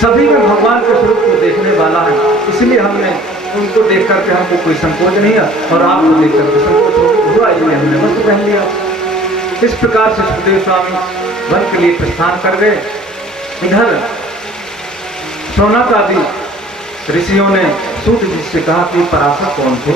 सभी में भगवान के स्वरूप को देखने वाला है, इसलिए हमने उनको देख करके हमको कोई संकोच नहीं है और आपको देख करके संकोच हुआ, इसलिए हमने वस्त्र पहन लिया। इस प्रकार से सुखदेव स्वामी वन के लिए प्रस्थान कर गए। इधर शौनक आदि ऋषियों ने सूत जी से कहा कि पराशर कौन थे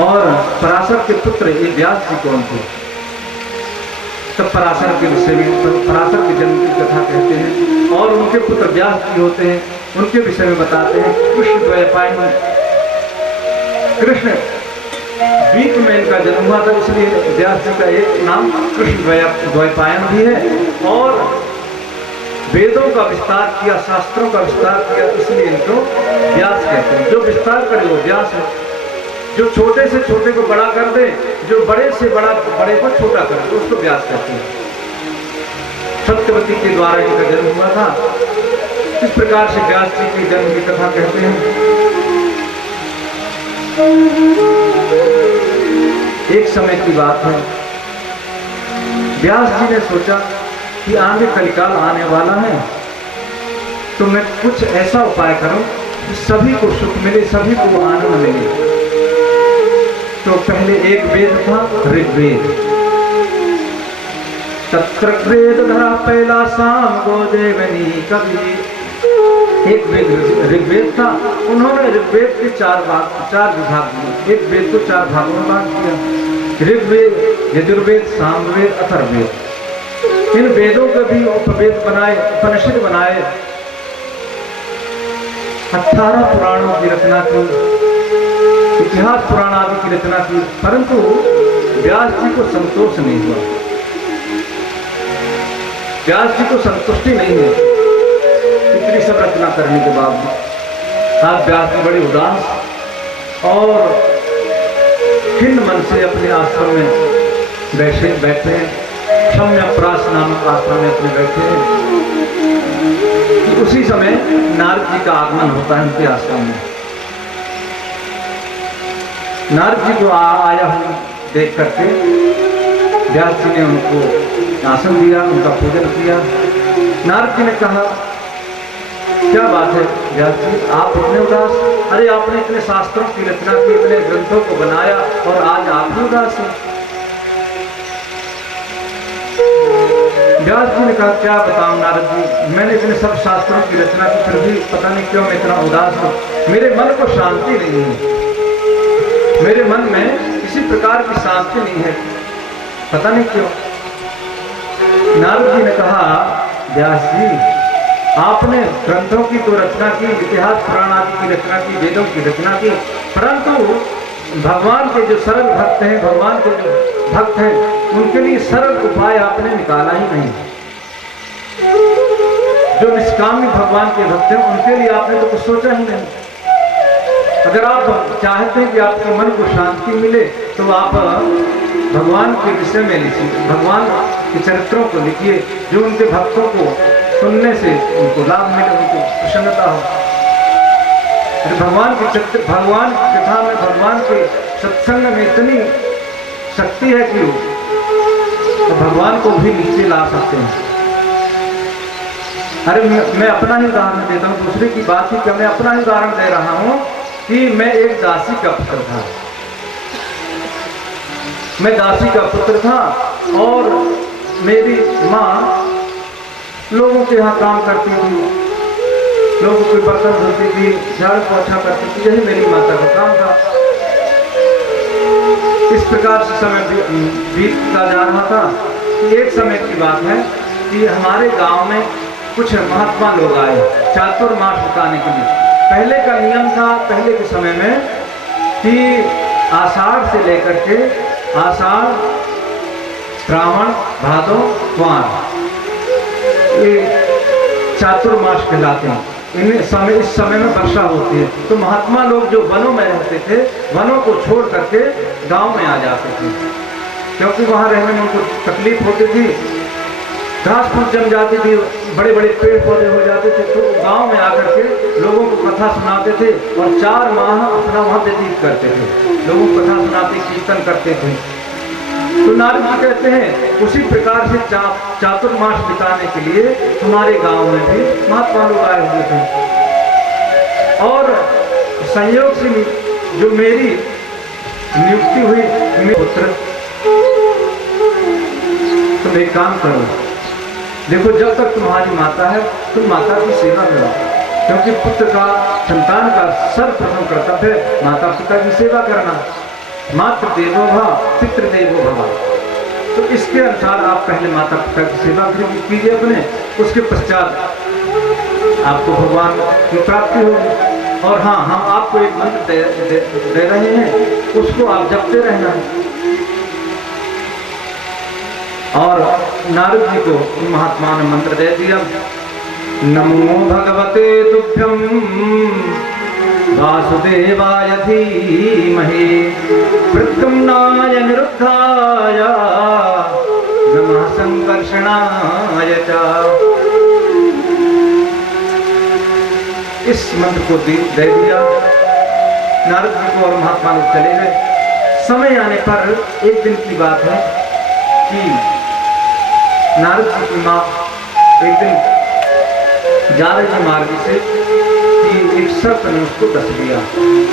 और पराशर के पुत्र ये व्यास जी कौन थे। तब पराशर के विषय में, पराशर के जन्म की कथा कहते हैं और उनके पुत्र व्यास जी होते हैं, उनके विषय में बताते हैं। कृष्ण द्वैपायन, कृष्ण द्वीप में इनका जन्म हुआ था, इसलिए व्यास जी का एक नाम कृष्ण द्वैपायन भी है। और वेदों का विस्तार किया, शास्त्रों का विस्तार किया, इसलिए इनको व्यास कहते हैं। जो विस्तार करे वो व्यास है, जो छोटे से छोटे को बड़ा कर दे, जो बड़े से बड़े को छोटा कर दे, उसको व्यास कहते हैं। सत्यवती के द्वारा इनका जन्म हुआ था। इस प्रकार से व्यास जी के जन्म की कथा कहते हैं। एक समय की बात है, व्यास जी ने सोचा कि आगे कलिकाल आने वाला है, तो मैं कुछ ऐसा उपाय करूं कि सभी को सुख मिले, सभी को आनंद मिले। तो पहले एक वेद था, ऋग्वेद। तत्वेद धरा पहला शाम गो देवनी कवि। एक वेद ऋग्वेद था, उन्होंने ऋग्वेद के चार विभाग दिए। एक वेद को 4 भागों में बांट दिया, ऋग्वेद, यजुर्वेद, सामवेद, अथर्ववेद। इन वेदों के भी उपवेद बनाए, उपनिषद बनाए, 18 पुराणों की रचना की, इतिहास पुराण आदि की रचना की, परंतु व्यास जी को संतोष नहीं हुआ। व्यास जी को संतुष्टि नहीं है इतनी सब रचना करने के बाद। आज व्यास जी बड़े उदास और खिन्न मन से अपने आश्रम में बैठे हैं। क्षम्यप्रास नामक आश्रम में अपने बैठे हैं। उसी समय नारद जी का आगमन होता है उनके आश्रम में। नारद जी को आया हूँ देख करके व्यास जी ने उनको आसन दिया, उनका पूजन किया। नारद जी ने कहा, क्या बात है व्यास जी, आप इतने उदास? अरे आपने इतने शास्त्रों की रचना की, इतने ग्रंथों को बनाया और आज आप भी उदास हैं। व्यास जी ने कहा, क्या बताऊं नारद जी, मैंने इतने सब शास्त्रों की रचना की, फिर भी पता नहीं क्यों मैं इतना उदास हूं। मेरे मन को शांति नहीं है, मेरे मन में किसी प्रकार की शांति नहीं है, पता नहीं क्यों। नारद जी ने कहा, व्यास जी आपने ग्रंथों की तो रचना की, इतिहास पुराण आदि की रचना की, वेदों की रचना की, परंतु भगवान के जो सरल भक्त हैं, भगवान के जो भक्त हैं, उनके लिए सरल उपाय आपने निकाला ही नहीं। जो निष्कामी भगवान के भक्त हैं उनके लिए आपने तो कुछ सोचा ही नहीं। अगर आप चाहते हैं कि आपके मन को शांति मिले तो आप भगवान के विषय में लिखिए, भगवान के चरित्रों को लिखिए, जो उनके भक्तों को सुनने से उनको लाभ मिले, उनको प्रसन्नता हो। भगवान के चरित्र, भगवान की कथा में, भगवान के सत्संग में इतनी शक्ति है कि तो भगवान को भी नीचे ला सकते हैं। अरे मैं अपना ही उदाहरण देता हूँ, दूसरे की बात ही क्या, मैं अपना ही उदाहरण दे रहा हूँ कि मैं एक दासी का पुत्र था। मैं दासी का पुत्र था और मेरी माँ लोगों के यहाँ काम करती थी, लोगों के बर्तन धोती थी, झाड़ू पोछा करती थी, यही मेरी माता का काम था। इस प्रकार से समय बीतता जा रहा था। एक समय की बात है कि हमारे गांव में कुछ महात्मा लोग आए चातुर्मास बिताने के लिए। पहले का नियम था, पहले के समय में, कि आषाढ़ से लेकर के आषाढ़, श्रावण, भादो, कुंवार, ये चातुर्मास कहलाते हैं। इस समय में वर्षा होती है तो महात्मा लोग जो वनों में रहते थे, वनों को छोड़ करके गांव में आ जाते थे, क्योंकि वहां रहने में उनको तकलीफ होती थी, घास फूस जम जाती थी, बड़े बड़े पेड़ पौधे हो जाते थे। तो गांव में आकर के लोगों को कथा सुनाते थे और 4 माह अपना वहां व्यतीत करते थे, लोगों को कथा सुनाते, कीर्तन करते थे। तो नारद जी कहते हैं उसी प्रकार से चातुर्मास बिताने के लिए हमारे गांव में भी महात्मा लोग आए हुए थे। और संयोग से जो मेरी नियुक्ति हुई, मेरे पुत्र तुम एक काम करो, देखो जब तक तुम्हारी माता है तुम माता की सेवा करो, क्योंकि पुत्र का, संतान का सर्वप्रथम कर्तव्य है माता पिता की सेवा करना। मातृ देवो भव पितृ देवो भव। तो इसके अनुसार आप पहले माता पिता की सेवा कीजिए अपने, उसके पश्चात आपको भगवान की प्राप्ति होगी। और हाँ, हम आपको एक मंत्र दे रहे हैं, उसको आप जपते रहना है। और नारद जी को महात्मा ने मंत्र दे दिया, नमो भगवते तुभ्यं वासुदेवाय धीमहि प्रद्युम्नाय निरुद्धाय नमः संकर्षणाय च। इस मंत्र को दे दिया नारद जी को, और महात्मा लोग चले गए। समय आने पर एक दिन की बात है कि नारद जी की माँ एक दिन जा रही मार्ग से कि एक सर्प ने उसको डस लिया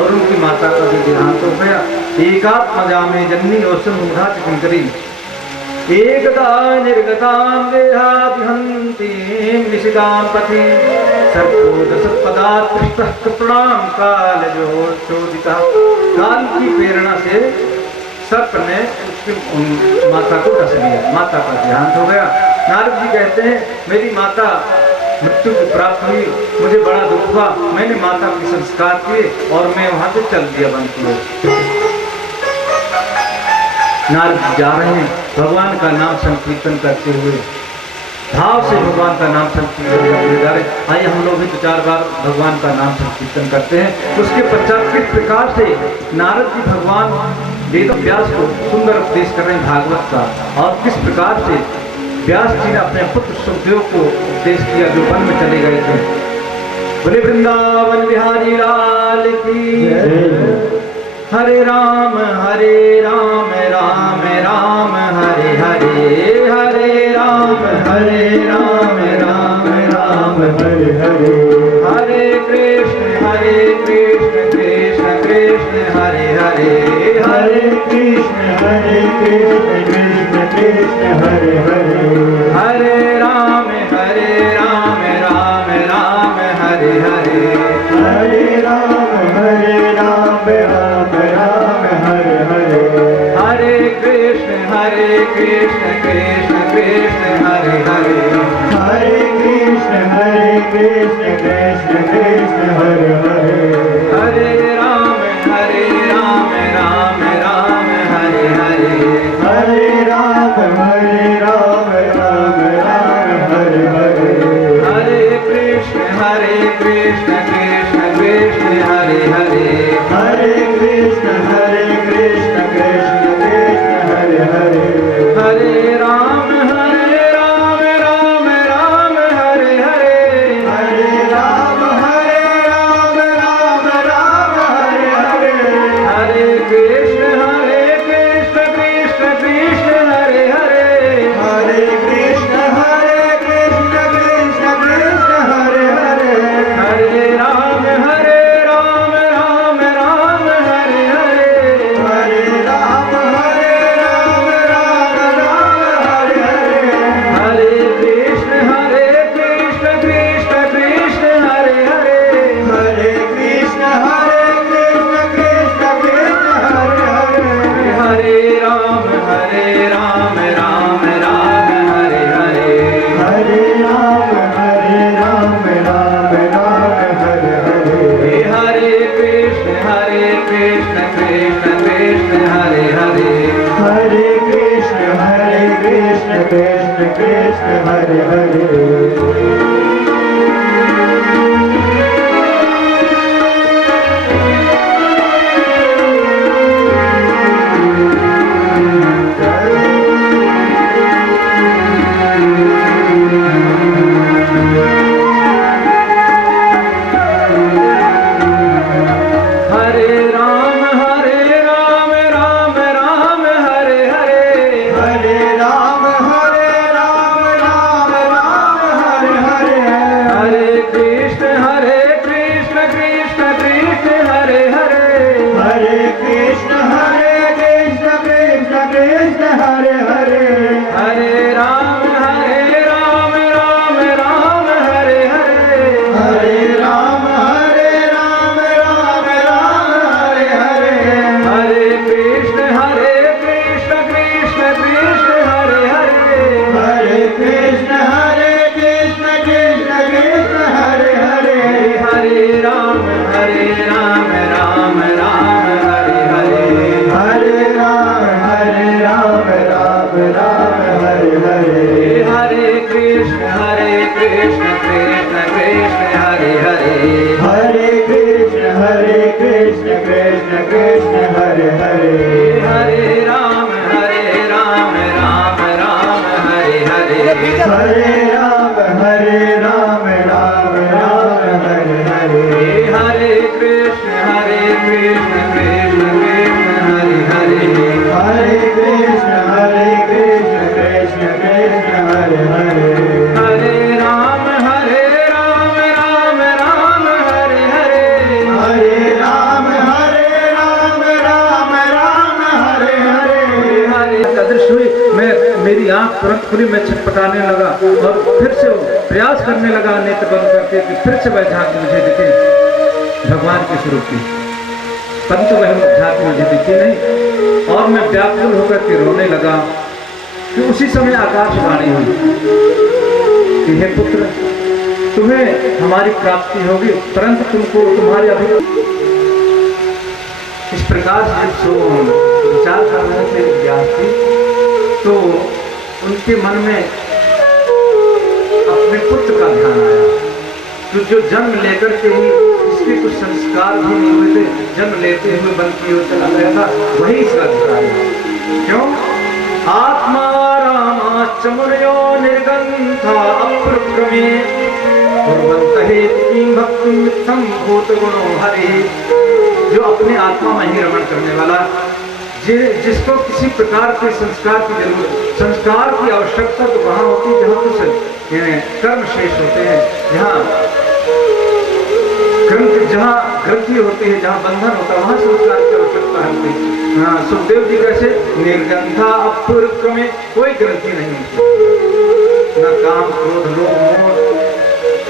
और उनकी माता का भी देहांत हो गया। एकात्मजा में जन्नी औसमुधा चिकंकरी एकदा निर्गतां देहाभिहन्तीं निशितां पथि सर्पो दशपदात् पृष्ठः कृपणां कालजो चोदितः। काल की प्रेरणा से सर्प ने उसकी माता को डस लिया, माता का देहांत हो गया। नारद जी कहते हैं मेरी माता मृत्यु की प्राप्त हुई, मुझे बड़ा दुख हुआ, मैंने माता के संस्कार किए और मैं वहां से चल दिया वन की ओर। नारद जा रहे हैं भगवान का नाम संकीर्तन करते हुए, भाव से भगवान का नाम संकीर्तन करते जा रहे। आइए हम लोग भी 2-4 बार भगवान का नाम संकीर्तन करते हैं। उसके पश्चात किस प्रकार से नारद जी भगवान वेद व्यास को सुंदर उपदेश कर रहे हैं भागवत का, और किस प्रकार से व्यास जी ने अपने पुत्र सुखदेव को उपदेश किया जो वन में चले गए थे। बोले वृंदावन बिहारी लाल की हरे राम राम राम हरे हरे, हरे राम राम राम हरे हरे, हरे कृष्ण कृष्ण कृष्ण हरे हरे, हरे कृष्ण कृष्ण कृष्ण हरे हरे, हरे राम राम राम हरे हरे, हरे राम राम हरे हरे, हरे कृष्ण कृष्ण कृष्ण हरे हरे, हरे कृष्ण कृष्ण कृष्ण हरे हरे, हरे राम राम हरे हरे, हरे राम राम हरे हरे, हरे कृष्ण कृष्ण कृष्ण हरे हरे, हरे कृष्ण कृष्ण कृष्ण हरे हरे, हरे राम राम हरे हरे, हरे राम राम हरे हरे, हरे कृष्ण कृष्ण कृष्ण हरे हरे, हरे कृष्ण कृष्ण कृष्ण हरे हरे, हरे राम राम हरे हरे, हरे राम राम हरे हरे, हरे कृष्ण कृष्ण कृष्ण हरे हरे, हरे कृष्ण कृष्ण कृष्ण हरे हरे, हरे राम राम हरे हरे, हरे राम हरे हरे, हरे कृष्ण कृष्ण कृष्ण हरे हरे, हरे कृष्ण कृष्ण कृष्ण हरे हरे। हरे राम राम हरे हरे, कृष्ण कृष्ण कृष्ण हरे हरे हरे कृष्ण कृष्ण कृष्ण हरे हरे हरे राम राम राम हरे हरे हरे राम राम राम हरे हरे हरे कृष्ण कृष्ण कृष्ण हरे हरे हरे कृष्ण कृष्ण कृष्ण हरे हरे हरे राम राम हरे हरे हरे राम राम हरे हरे हरे अदृश्य हुई मैं मेरी आंख तुरंत खुली मैं छटपटाने लगा और फिर से प्रयास करने लगा नेत्र बंद करके कि फिर से वह झांकी मुझे दिखे भगवान के स्वरूप की, परंतु वह झांकी मुझे दिखी नहीं और मैं व्याकुल होकर के रोने लगा कि उसी समय आकाशवाणी हुई कि हे पुत्र तुम्हें हमारी प्राप्ति होगी परंतु तुमको तुम्हारे अभी इस प्रकार से जो विचार कर रहे थे विद्यार्थी तो उनके मन में अपने पुत्र का ध्यान आया तो जो जन्म लेकर के ही इसके कुछ संस्कार भी नहीं हुए थे जन्म लेते हुए बन की ओर चला गया था वही इसका अधिकार है। क्यों आत्मा रामाचमुर्यो निर्गंथा अप्रक्रमे जो अपने आत्मा में ही रमण करने वाला जिसको किसी प्रकार के संस्कार की जरूरत संस्कार की आवश्यकता तो वहां होती है जहां कुछ कर्म शेष होते हैं जहां ग्रंथि होती है जहां बंधन होता है वहां संस्कार की आवश्यकता होती है। हाँ सुखदेव जी कैसे निर्गंथा अपूर्व में कोई ग्रंथि नहीं होती न काम क्रोध लोभ मोह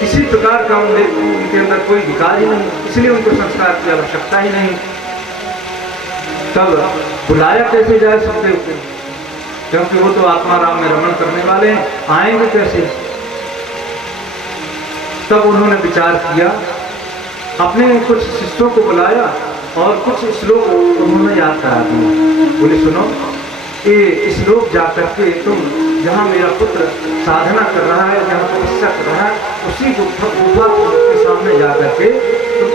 किसी प्रकार का उनके अंदर कोई विकार ही नहीं इसलिए उनको संस्कार की आवश्यकता ही नहीं। तब बुलाया कैसे जाए सुखदेव को क्योंकि वो तो आत्मा राम में रमण करने वाले हैं आएंगे कैसे। तब उन्होंने विचार किया अपने कुछ शिष्यों को बुलाया और कुछ श्लोक उन्होंने याद करा दिया बोले सुनो ये श्लोक जा करके तुम जहाँ मेरा पुत्र साधना कर रहा है जहाँ तपस्या कर रहा है उसी गुफा के सामने जा करके तुम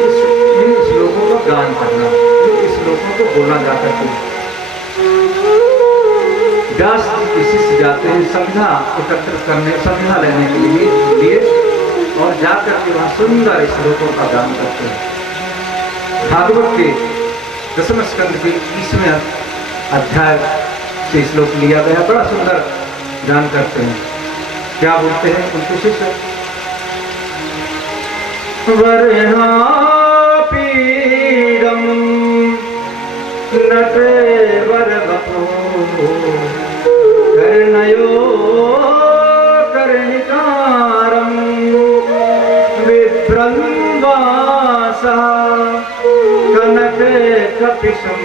इन श्लोकों का गान करना इन श्लोकों को बोलना जा करके। व्यास जी के शिष्य जाते हैं संध्या एकत्र करने संध्या लेने के लिए और जाकर के वहाँ सुंदर श्लोकों का गान करते हैं। भागवत के दसम स्कंद के 20वें अध्याय से श्लोक लिया गया बड़ा सुंदर गान करते हैं। क्या बोलते हैं उनके शिष्य वरहा पीडम नटे वरवपो कर्णयो कर्णिकारं विभ्रन्वासा कनके कपिशं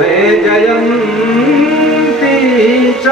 वैजयन्ती च